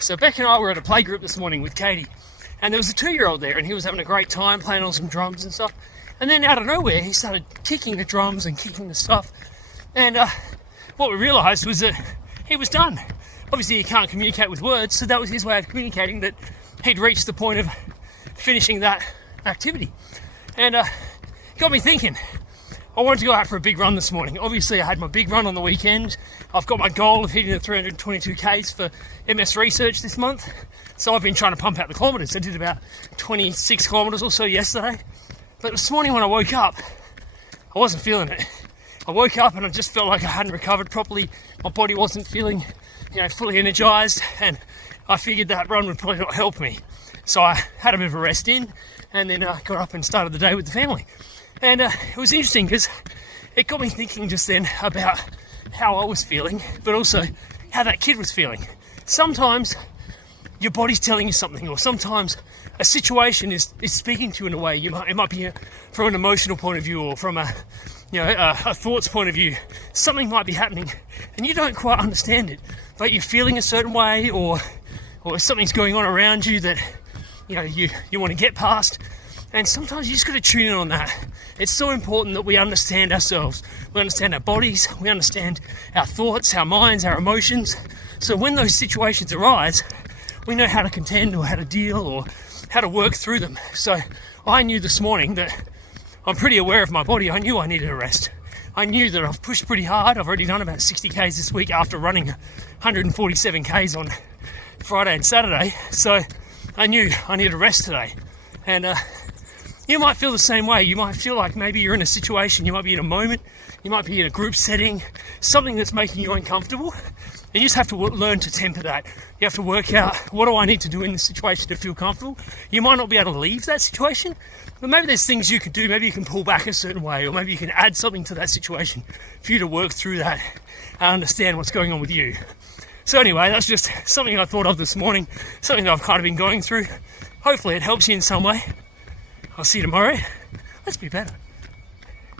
So Beck and I were at a play group this morning with Katie, and there was a 2-year-old there, and he was having a great time playing on some drums and stuff. And then out of nowhere, he started kicking the drums and kicking the stuff. And what we realised was that he was done. Obviously, he can't communicate with words, so that was his way of communicating that he'd reached the point of finishing that activity. And it got me thinking. I wanted to go out for a big run this morning. Obviously, I had my big run on the weekend. I've got my goal of hitting the 322 Ks for MS Research this month. So I've been trying to pump out the kilometres. I did about 26 kilometres or so yesterday. But this morning when I woke up, I wasn't feeling it. I woke up and I just felt like I hadn't recovered properly. My body wasn't feeling, fully energised. And I figured that run would probably not help me. So I had a bit of a rest in, and then I got up and started the day with the family. And it was interesting because it got me thinking just then about how I was feeling, but also how that kid was feeling. Sometimes your body's telling you something, or sometimes a situation is speaking to you in a way. It might be from an emotional point of view, or from a thoughts point of view. Something might be happening, and you don't quite understand it, but you're feeling a certain way, or something's going on around you that you want to get past. And sometimes you just got to tune in on that. It's so important that we understand ourselves. We understand our bodies. We understand our thoughts, our minds, our emotions. So when those situations arise, we know how to contend or how to deal or how to work through them. So I knew this morning that I'm pretty aware of my body. I knew I needed a rest. I knew that I've pushed pretty hard. I've already done about 60 Ks this week after running 147 Ks on Friday and Saturday. So I knew I needed a rest today. And you might feel the same way. You might feel like maybe you're in a situation, you might be in a moment, you might be in a group setting, something that's making you uncomfortable. And you just have to learn to temper that. You have to work out, what do I need to do in this situation to feel comfortable? You might not be able to leave that situation, but maybe there's things you can do. Maybe you can pull back a certain way, or maybe you can add something to that situation for you to work through that and understand what's going on with you. So anyway, that's just something I thought of this morning, something that I've kind of been going through. Hopefully it helps you in some way. I'll see you tomorrow. Let's be better.